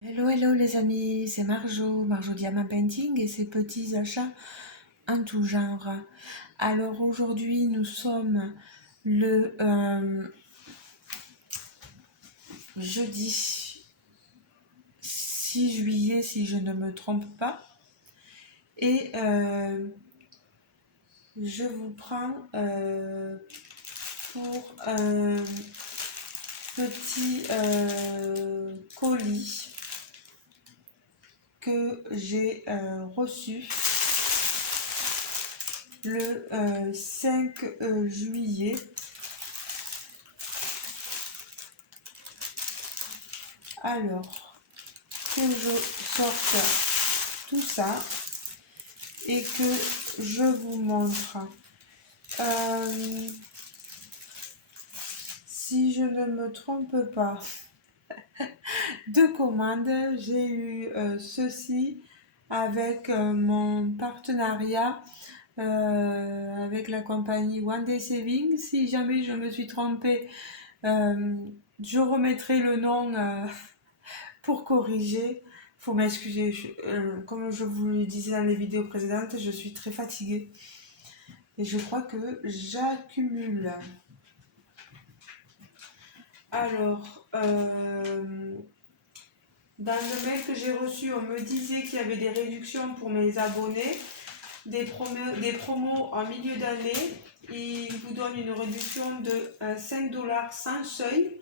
Hello, hello les amis, c'est Marjo Diamant Painting et ses petits achats en tout genre. Alors aujourd'hui nous sommes le jeudi 6 juillet si je ne me trompe pas et je vous prends pour un petit colis que j'ai reçu le 5 juillet. Alors, que je sorte tout ça et que je vous montre. Si je ne me trompe pas, deux commandes. J'ai eu ceci avec mon partenariat avec la compagnie One Day Saving. Si jamais je me suis trompée, je remettrai le nom pour corriger. Faut m'excuser, comme je vous le disais dans les vidéos précédentes, je suis très fatiguée et je crois que j'accumule. Alors, dans le mail que j'ai reçu, on me disait qu'il y avait des réductions pour mes abonnés, des promos en milieu d'année. Ils vous donnent une réduction de 5 $ sans seuil,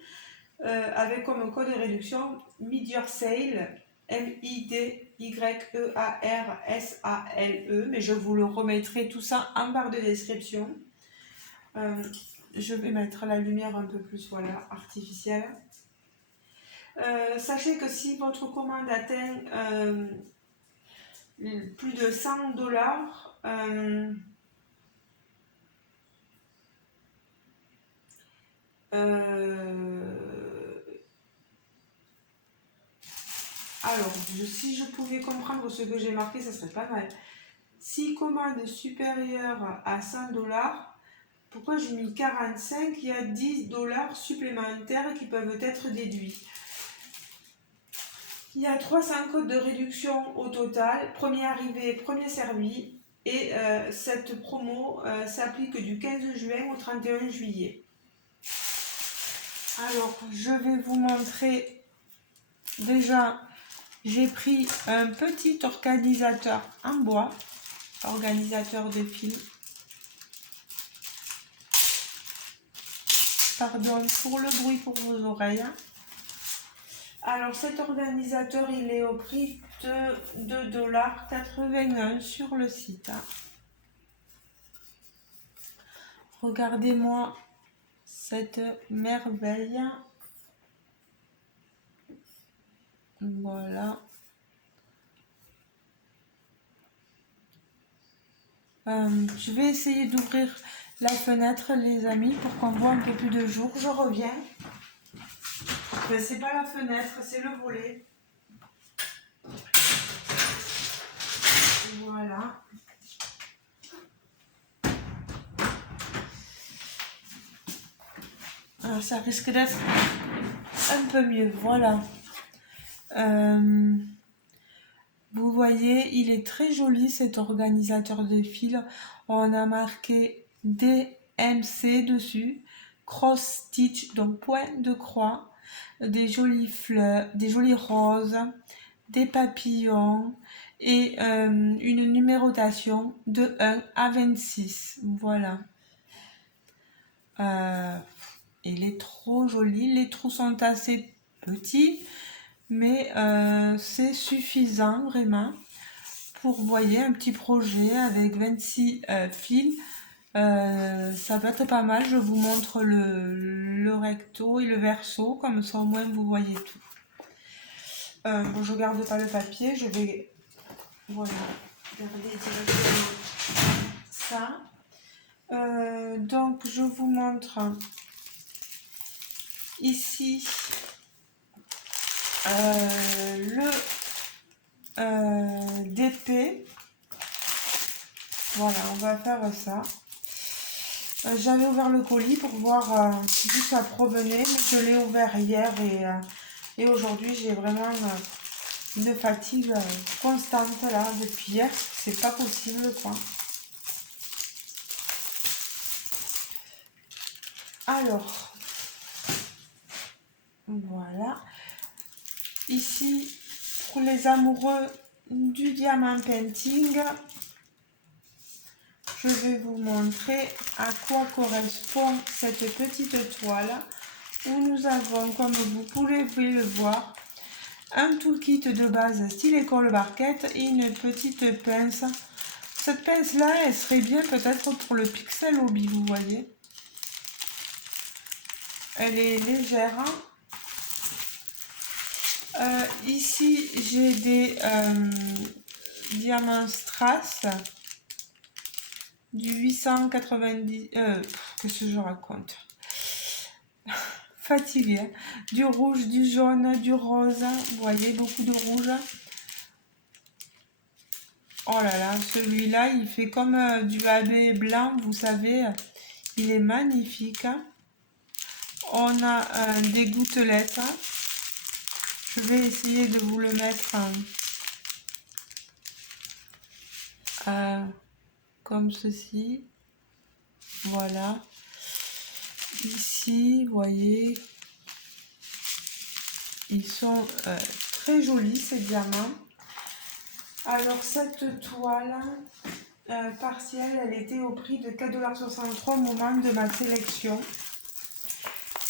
avec comme code de réduction Mid-Year Sale, MIDYERSALE, mais je vous le remettrai tout ça en barre de description. Je vais mettre la lumière un peu plus, voilà, artificielle. Sachez que si votre commande atteint plus de 100 $, alors, si je pouvais comprendre ce que j'ai marqué, ça serait pas mal. Si commande supérieure à 100 $, pourquoi j'ai mis 45 ? Il y a 10 $ supplémentaires qui peuvent être déduits. Il y a 300 codes de réduction au total, premier arrivé, premier servi, et cette promo s'applique du 15 juin au 31 juillet. Alors, je vais vous montrer, déjà, j'ai pris un petit organisateur en bois, organisateur de fil. Pardon pour le bruit pour vos oreilles. Alors cet organisateur, il est au prix de 2,81 $ sur le site. Regardez-moi cette merveille. Voilà. Je vais essayer d'ouvrir la fenêtre, les amis, pour qu'on voit un peu plus de jour. Je reviens. Mais c'est pas la fenêtre, c'est le volet. Voilà. Alors ça risque d'être un peu mieux. Voilà. Vous voyez, il est très joli cet organisateur de fil. On a marqué DMC dessus, cross stitch, donc point de croix, des jolies fleurs, des jolies roses, des papillons et une numérotation de 1 à 26. Voilà. Il est trop joli. Les trous sont assez petits, mais c'est suffisant vraiment pour, vous voyez, un petit projet avec 26 fils. Ça peut être pas mal. Je vous montre le recto et le verso, comme ça au moins vous voyez tout. Bon, je garde pas le papier, je vais, voilà, garder directement ça. Donc je vous montre ici le DP. Voilà, on va faire ça. J'avais ouvert le colis pour voir d'où ça provenait, mais je l'ai ouvert hier et aujourd'hui j'ai vraiment une fatigue constante là depuis hier, c'est pas possible quoi. Alors, voilà. Ici, pour les amoureux du diamant painting, je vais vous montrer à quoi correspond cette petite toile où nous avons, comme vous pouvez le voir, un toolkit de base style école barquette et une petite pince. Cette pince là, elle serait bien peut-être pour le pixel hobby, vous voyez. Elle est légère. Ici, j'ai des diamants strass du 890. Qu'est-ce que je raconte? Fatiguée. Hein. Du rouge, du jaune, du rose. Vous voyez, beaucoup de rouge. Oh là là, celui-là, il fait comme du AB blanc, vous savez. Il est magnifique. On a des gouttelettes. Je vais essayer de vous le mettre comme ceci. Voilà. Ici, vous voyez, ils sont très jolis ces diamants. Alors cette toile partielle, elle était au prix de 4,63 € au moment de ma sélection.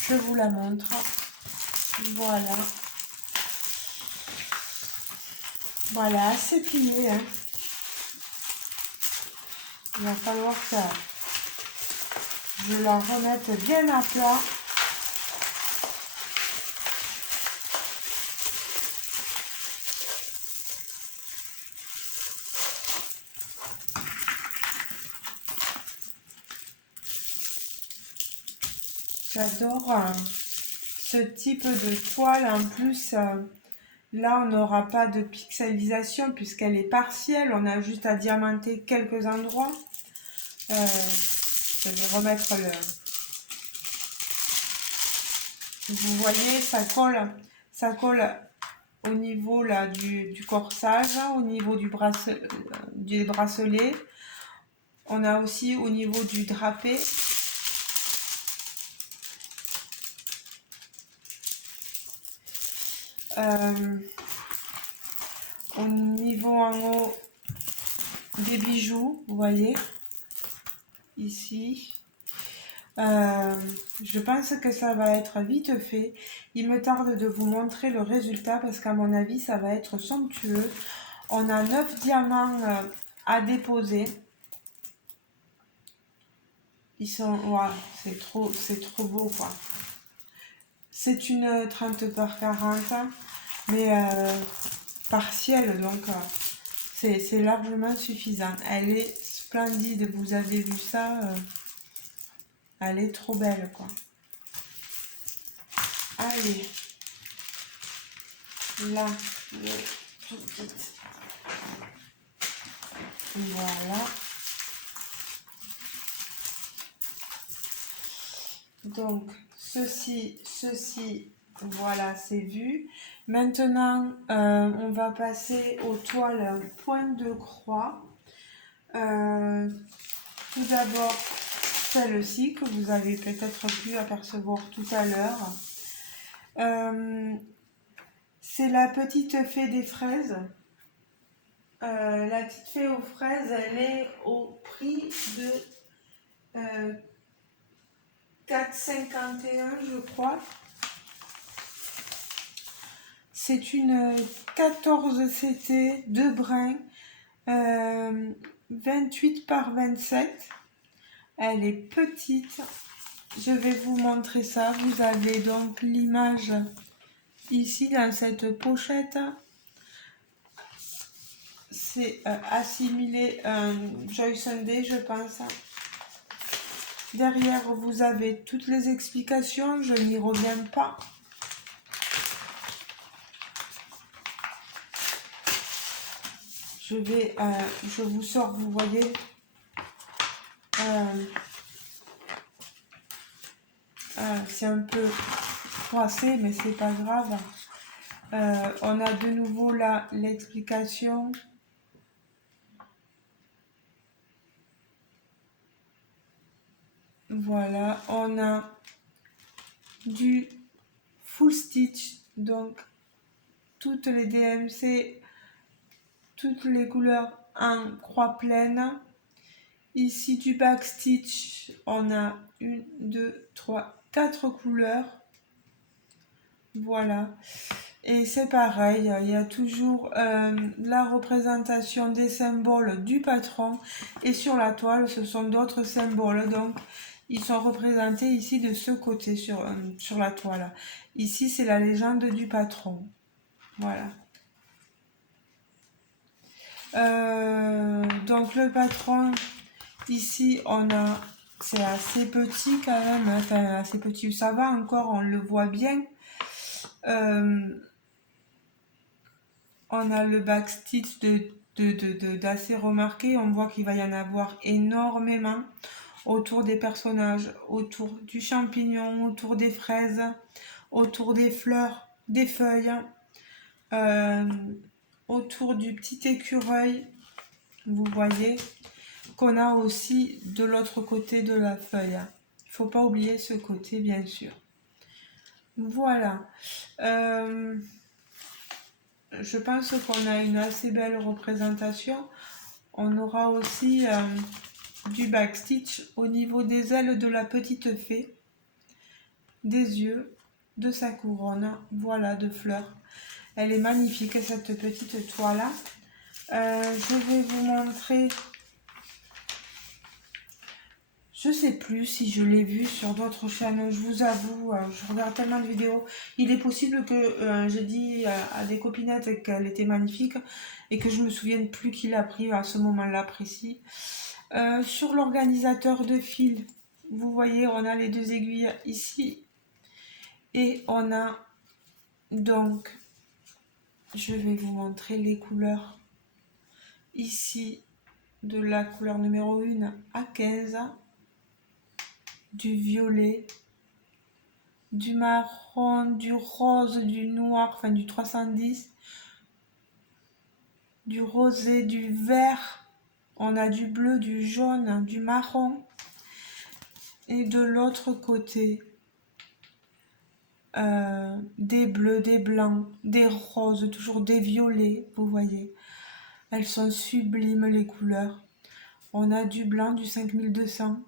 Je vous la montre. Voilà. Voilà, c'est plié. Hein. Il va falloir que je la remette bien à plat. J'adore ce type de toile. En plus, là, on n'aura pas de pixelisation puisqu'elle est partielle. On a juste à diamanter quelques endroits. Je vais remettre le... Vous voyez, ça colle au niveau là, du corsage, au niveau du bracelet. On a aussi au niveau du drapé. Au niveau en haut des bijoux, vous voyez, ici. Je pense que ça va être vite fait. Il me tarde de vous montrer le résultat parce qu'à mon avis, ça va être somptueux. On a 9 diamants à déposer. Ils sont... Wow, c'est trop beau, quoi. C'est une 30 par 40, mais partielle, donc c'est largement suffisant. Elle est splendide, vous avez vu ça, elle est trop belle, quoi. Allez, là, tout petit. Voilà. Donc, ceci, voilà, c'est vu. Maintenant, on va passer aux toiles pointe de croix. Tout d'abord, celle-ci que vous avez peut-être pu apercevoir tout à l'heure. C'est la petite fée des fraises. La petite fée aux fraises, elle est au prix de 4,51 je crois. C'est une 14 CT de brin, 28 par 27. Elle est petite. Je vais vous montrer ça. Vous avez donc l'image ici dans cette pochette. C'est assimilé un Joy Sunday, je pense. Derrière, vous avez toutes les explications. Je n'y reviens pas. Je vous sors, vous voyez, c'est un peu froissé, mais c'est pas grave. On a de nouveau là l'explication. Voilà, on a du full stitch, donc toutes les DMC, toutes les couleurs en croix pleine. Ici du back stitch, on a 1, 2, 3, 4 couleurs. Voilà. Et c'est pareil, il y a toujours la représentation des symboles du patron. Et sur la toile, ce sont d'autres symboles. Donc, ils sont représentés ici de ce côté sur la toile. Ici, c'est la légende du patron. Voilà. Donc, le patron, ici, on a... C'est assez petit quand même. Enfin, assez petit. Ça va encore, on le voit bien. On a le backstitch d'assez remarqué. On voit qu'il va y en avoir énormément autour des personnages, autour du champignon, autour des fraises, autour des fleurs, des feuilles, euh, autour du petit écureuil. Vous voyez qu'on a aussi de l'autre côté de la feuille. Il ne faut pas oublier ce côté, bien sûr. Voilà. Je pense qu'on a une assez belle représentation. On aura aussi du backstitch au niveau des ailes de la petite fée, des yeux, de sa couronne, voilà, de fleurs. Elle est magnifique cette petite toile. Je vais vous montrer, je sais plus si je l'ai vue sur d'autres chaînes, je vous avoue, je regarde tellement de vidéos. Il est possible que j'ai dit à des copinettes qu'elle était magnifique et que je me souvienne plus qui l'a pris à ce moment-là précis. Sur l'organisateur de fil, vous voyez, on a les deux aiguilles ici et on a donc, je vais vous montrer les couleurs ici de la couleur numéro 1 à 15, du violet, du marron, du rose, du noir, enfin du 310, du rosé, du vert, on a du bleu, du jaune, du marron. Et de l'autre côté, des bleus, des blancs, des roses, toujours des violets, vous voyez. Elles sont sublimes les couleurs. On a du blanc, du 5200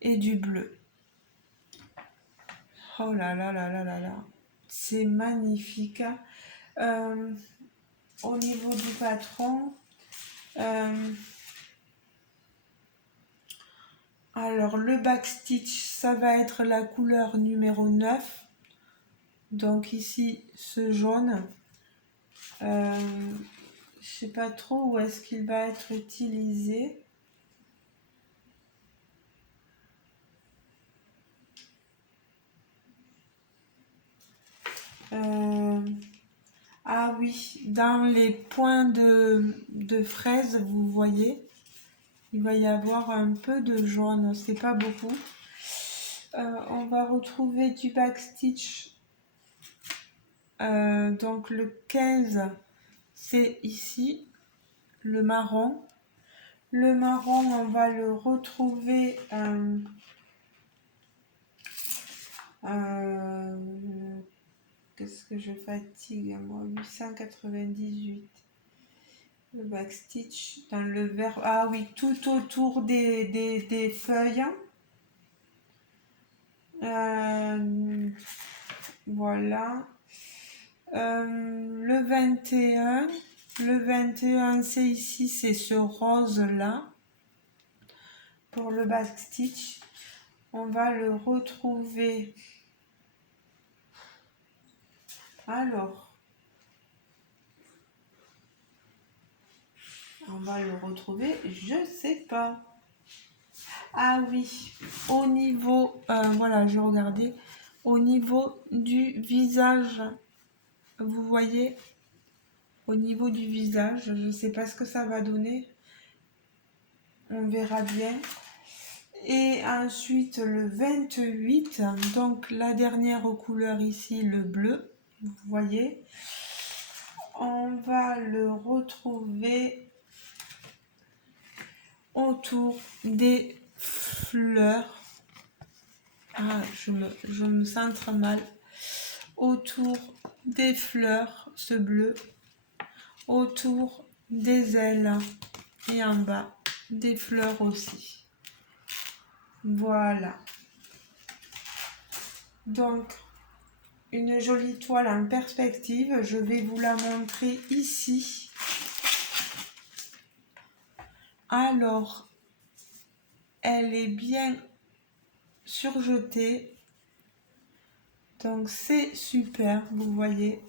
et du bleu. Oh là là là là là là. C'est magnifique. Au niveau du patron, alors le backstitch, ça va être la couleur numéro 9. Donc ici, ce jaune. Je sais pas trop où est-ce qu'il va être utilisé. Ah oui, dans les points de fraises, vous voyez, il va y avoir un peu de jaune, c'est pas beaucoup. On va retrouver du backstitch. Donc le 15, c'est ici, le marron. Le marron, on va le retrouver qu'est-ce que je fatigue, moi, 898. Le backstitch dans le vert. Ah oui, tout autour des feuilles. Voilà. Le 21. Le 21, c'est ici, c'est ce rose-là. Pour le backstitch. On va le retrouver. Alors. On va le retrouver, je sais pas. Ah oui, au niveau, voilà, je regardais, au niveau du visage, vous voyez, au niveau du visage, je ne sais pas ce que ça va donner, on verra bien. Et ensuite le 28, donc la dernière couleur ici, le bleu. vous voyez. On va le retrouver autour des fleurs. Ah, je me sens très mal. Autour des fleurs, ce bleu. Autour des ailes et en bas des fleurs aussi. Voilà. Donc, une jolie toile en perspective. Je vais vous la montrer ici. Alors, elle est bien surjetée. Donc, c'est super, vous voyez.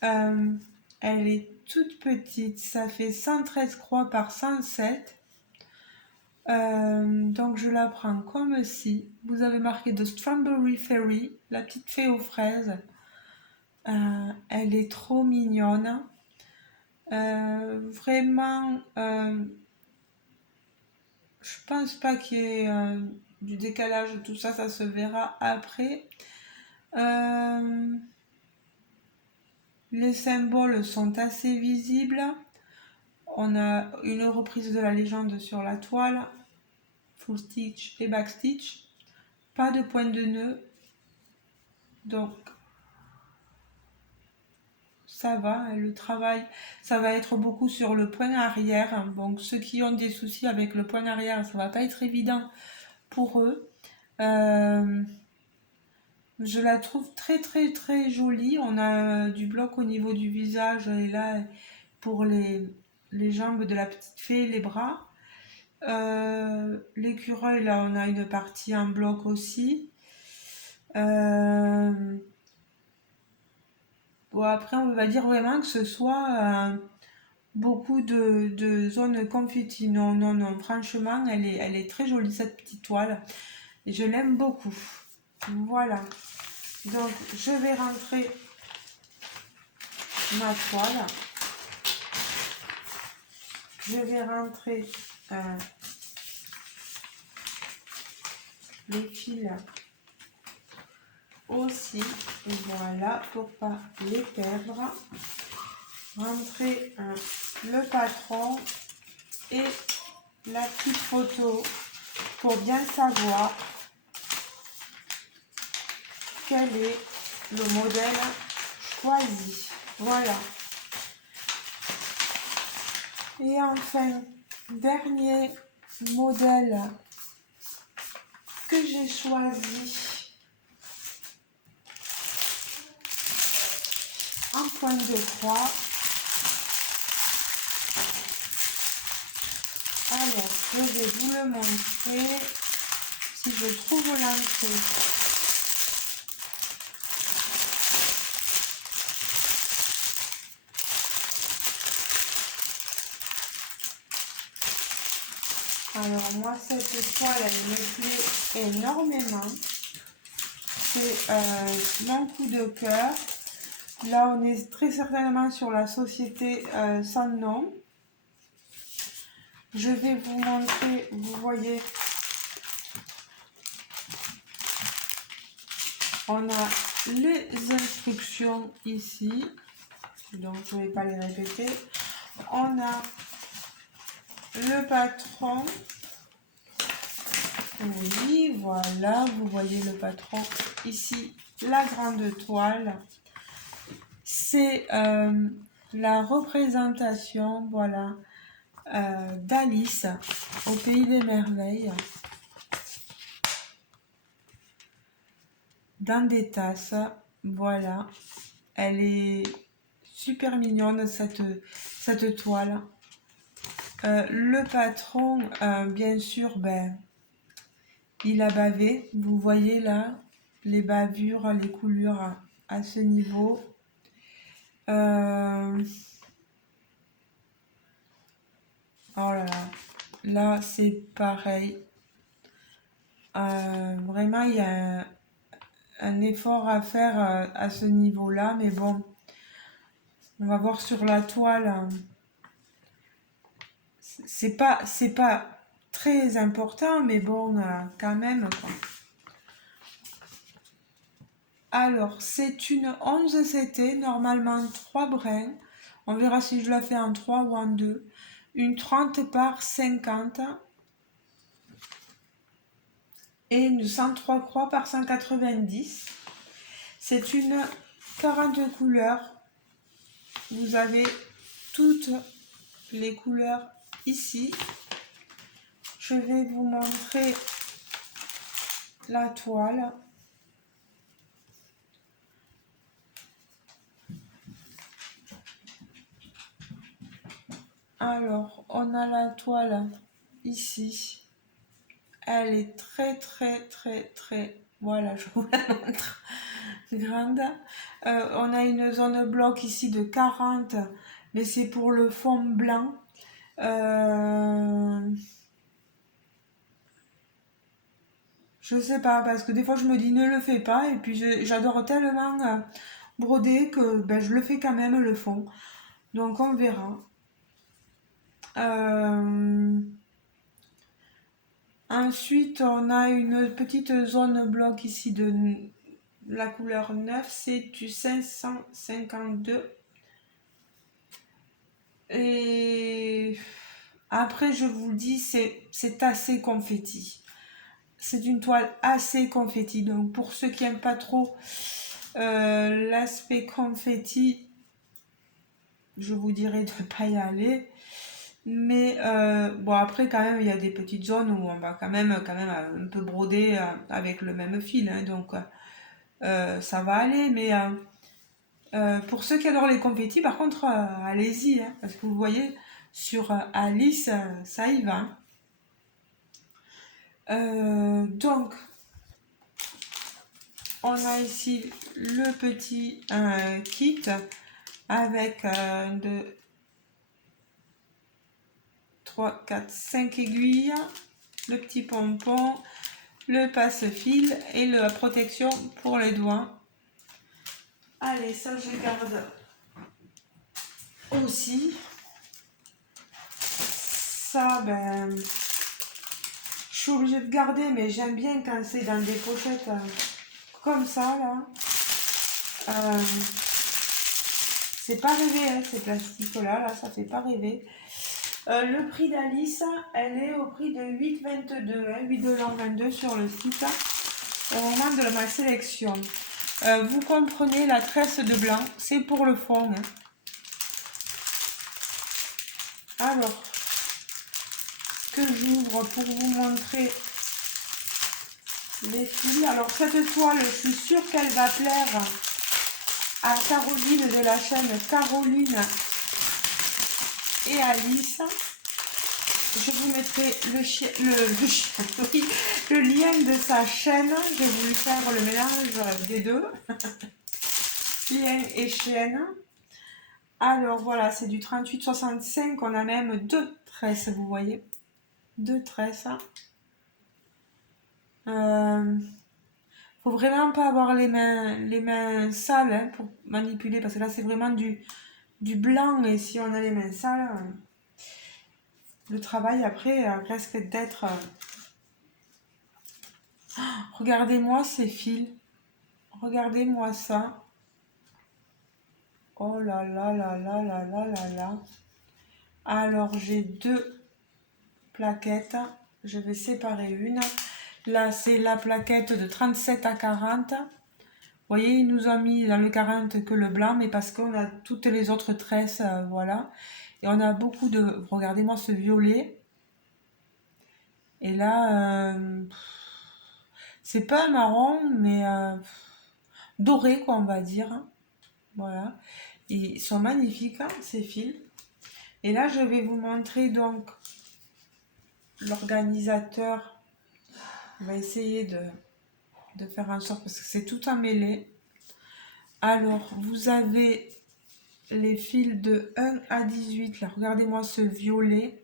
Elle est toute petite. Ça fait 113 croix par 107. Donc je la prends comme ci. Vous avez marqué de Strawberry Fairy, la petite fée aux fraises. Elle est trop mignonne. Vraiment, je pense pas qu'il y ait du décalage, tout ça, ça se verra après. Les symboles sont assez visibles. On a une reprise de la légende sur la toile. Full stitch et back stitch, pas de point de nœud, donc ça va. Le travail, ça va être beaucoup sur le point arrière, donc ceux qui ont des soucis avec le point arrière, ça va pas être évident pour eux. Je la trouve très très très jolie. On a du bloc au niveau du visage et là pour les jambes de la petite fée, les bras. L'écureuil, là on a une partie en bloc aussi. Bon, après on va dire vraiment que ce soit beaucoup de zones confettis. Non, non, non, franchement elle est très jolie cette petite toile et je l'aime beaucoup. Voilà, donc je vais rentrer ma toile. Je vais rentrer les fils aussi, voilà, pour pas les perdre. Rentrer le patron et la petite photo pour bien savoir quel est le modèle choisi. Voilà. Et enfin, dernier modèle que j'ai choisi en point de croix. Alors, je vais vous le montrer si je trouve l'entrée. Alors moi cette toile elle me plaît énormément. C'est mon coup de cœur. Là on est très certainement sur la société sans nom. Je vais vous montrer, vous voyez, on a les instructions ici, donc je ne vais pas les répéter. On a le patron. Oui, voilà, vous voyez le patron ici, la grande toile. C'est la représentation, voilà, d'Alice au pays des merveilles. Dans des tasses, voilà. Elle est super mignonne cette toile. Le patron, bien sûr, ben, il a bavé. Vous voyez là les bavures, les coulures à ce niveau. Oh là là, là c'est pareil. Vraiment, il y a un effort à faire à ce niveau-là, mais bon, on va voir sur la toile. C'est pas très important, mais bon, quand même, quoi. Alors, c'est une 11 CT, normalement 3 brins. On verra si je la fais en 3 ou en 2. Une 30 par 50 et une 103 croix par 190. C'est une 40 couleurs. Vous avez toutes les couleurs ici. Je vais vous montrer la toile. Alors, on a la toile ici. Elle est très, voilà, je vous la montre, grande. On a une zone bloc ici de 40, mais c'est pour le fond blanc. Je sais pas, parce que des fois je me dis ne le fais pas, et puis j'adore tellement broder que ben, je le fais quand même le fond. Donc on verra. Ensuite, on a une petite zone bloc ici de la couleur 9, c'est du 552. Et après, je vous le dis, c'est assez confetti. C'est une toile assez confetti. Donc, pour ceux qui n'aiment pas trop l'aspect confetti, je vous dirais de ne pas y aller. Mais bon, après, quand même, il y a des petites zones où on va quand même un peu broder avec le même fil. Hein, donc, ça va aller. Mais pour ceux qui adorent les confettis, par contre, allez-y. Hein, parce que vous voyez, sur Alice, ça y va. Donc, on a ici le petit kit avec 2, 3, 4, 5 aiguilles, le petit pompon, le passe-fil et la protection pour les doigts. Allez, ça je garde aussi. Ça, ben, je suis obligée de garder, mais j'aime bien quand c'est dans des pochettes comme ça, là. C'est pas rêvé, hein, ces plastiques-là, là, ça fait pas rêver. Le prix d'Alice, elle est au prix de 8,22, hein, 8,22 sur le site au moment de ma sélection. Vous comprenez, la tresse de blanc, c'est pour le fond. Hein. Alors, que j'ouvre pour vous montrer les fils. Alors, cette toile, je suis sûre qu'elle va plaire à Caroline de la chaîne Caroline et Alice. Je vous mettrai le lien de sa chaîne. J'ai voulu faire le mélange des deux. Lien et chaîne. Alors voilà, c'est du 38,65. On a même 2 tresses, vous voyez. 2 tresses. Faut vraiment pas avoir les mains sales hein, pour manipuler. Parce que là, c'est vraiment du blanc. Et si on a les mains sales, le travail après risque d'être... Regardez-moi ces fils. Regardez-moi ça. Oh là là là là là là là là. Alors j'ai 2 plaquettes. Je vais séparer une. Là c'est la plaquette de 37 à 40. Vous voyez, ils nous ont mis dans le 40 que le blanc, mais parce qu'on a toutes les autres tresses, voilà. Et on a beaucoup de... Regardez-moi ce violet. Et là, c'est pas un marron, mais doré, quoi, on va dire. Voilà. Ils sont magnifiques, hein, ces fils. Et là, je vais vous montrer donc l'organisateur. On va essayer de faire en sorte, parce que c'est tout emmêlé. Alors, vous avez les fils de 1 à 18. Là, regardez-moi ce violet.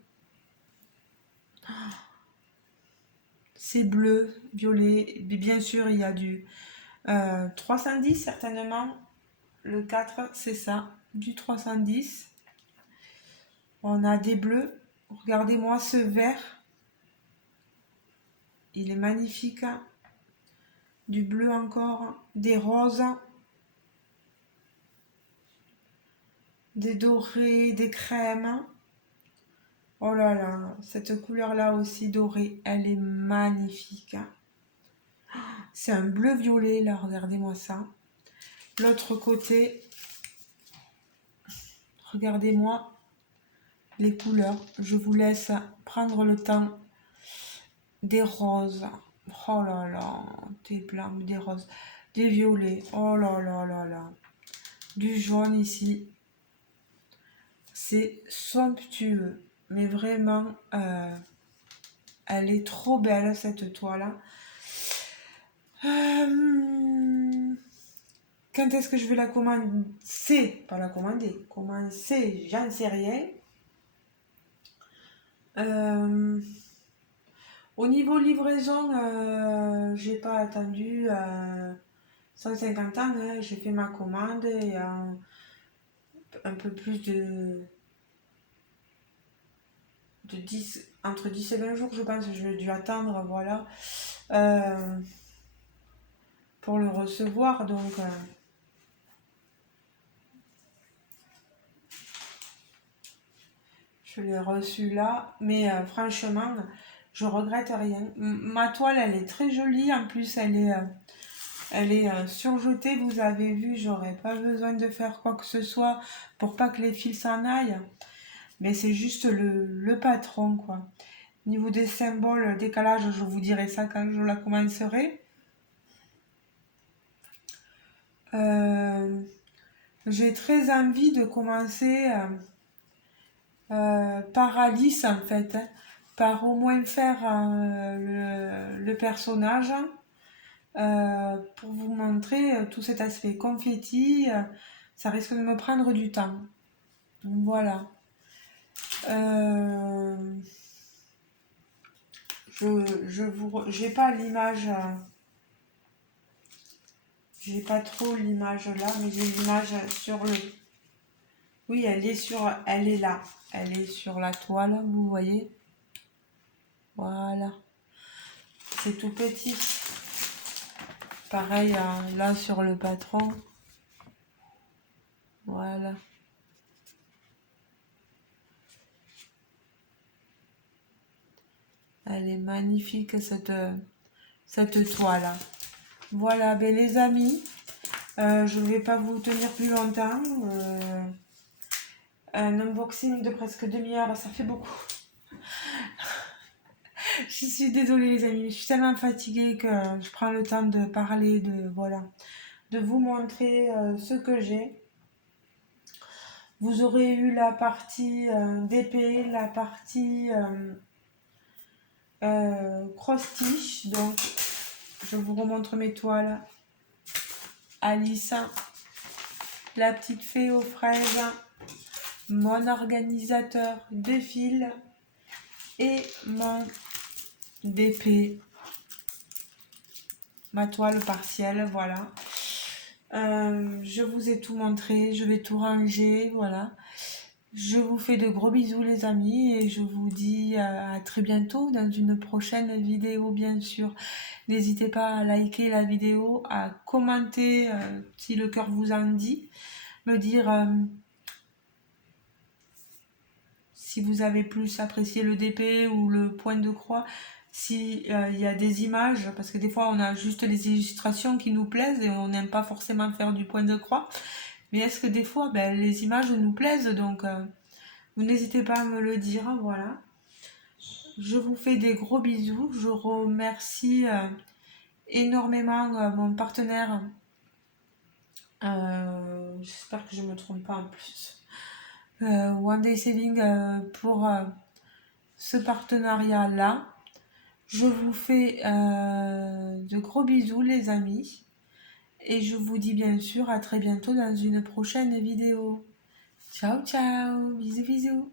C'est bleu, violet. Bien sûr, il y a du 310 certainement. Le 4, c'est ça, du 310. On a des bleus. Regardez-moi ce vert. Il est magnifique. Hein. du bleu encore, des roses, des dorés, des crèmes. Oh là là, cette couleur-là aussi dorée, elle est magnifique. C'est un bleu violet, là, regardez-moi ça. L'autre côté, regardez-moi les couleurs. Je vous laisse prendre le temps. Des roses. Oh là là, des blancs, des roses, des violets. Oh là là là là. Du jaune ici. C'est somptueux. Mais vraiment, elle est trop belle cette toile. Quand est-ce que je vais la commencer? Pas la commander. Commencer, j'en sais rien. Au niveau livraison, j'ai pas attendu 150 ans. Hein. J'ai fait ma commande et un peu plus de 10, entre 10 et 20 jours, je pense. Je vais dû attendre, voilà, pour le recevoir. Donc, je l'ai reçu là. Mais franchement, je regrette rien. Ma toile, elle est très jolie. En plus, elle est surjetée. Vous avez vu, j'aurais pas besoin de faire quoi que ce soit pour pas que les fils s'en aillent. Mais c'est juste le patron, quoi. Niveau des symboles, décalage, je vous dirai ça quand je la commencerai. J'ai très envie de commencer par Alice, en fait. Hein, par au moins faire le personnage pour vous montrer tout cet aspect confetti. Ça risque de me prendre du temps. Donc, voilà. J'ai pas l'image, j'ai pas trop l'image là, mais j'ai l'image sur le. Oui, elle est là, elle est sur la toile, vous voyez. Voilà, c'est tout petit. Pareil là sur le patron. Voilà. Elle est magnifique cette toile. Voilà, ben les amis, je ne vais pas vous tenir plus longtemps. Un unboxing de presque demi-heure, ça fait beaucoup. Je suis désolée les amis, je suis tellement fatiguée que je prends le temps de parler, de vous montrer ce que j'ai. Vous aurez eu la partie d'épée, la partie cross-stitch. Donc, je vous remontre mes toiles. Alice, la petite fée aux fraises, mon organisateur de fils et mon d'épée, ma toile partielle, voilà. Je vous ai tout montré, je vais tout ranger, voilà. Je vous fais de gros bisous les amis et je vous dis à très bientôt dans une prochaine vidéo bien sûr. N'hésitez pas à liker la vidéo, à commenter si le cœur vous en dit, me dire si vous avez plus apprécié le DP ou le point de croix, si il y a des images, parce que des fois on a juste les illustrations qui nous plaisent et on n'aime pas forcément faire du point de croix. Mais est-ce que des fois les images nous plaisent, donc vous n'hésitez pas à me le dire, voilà. Je vous fais des gros bisous, je remercie énormément mon partenaire, j'espère que je ne me trompe pas en plus, One Day Saving pour ce partenariat-là. Je vous fais de gros bisous les amis et je vous dis bien sûr à très bientôt dans une prochaine vidéo. Ciao ciao, bisous bisous.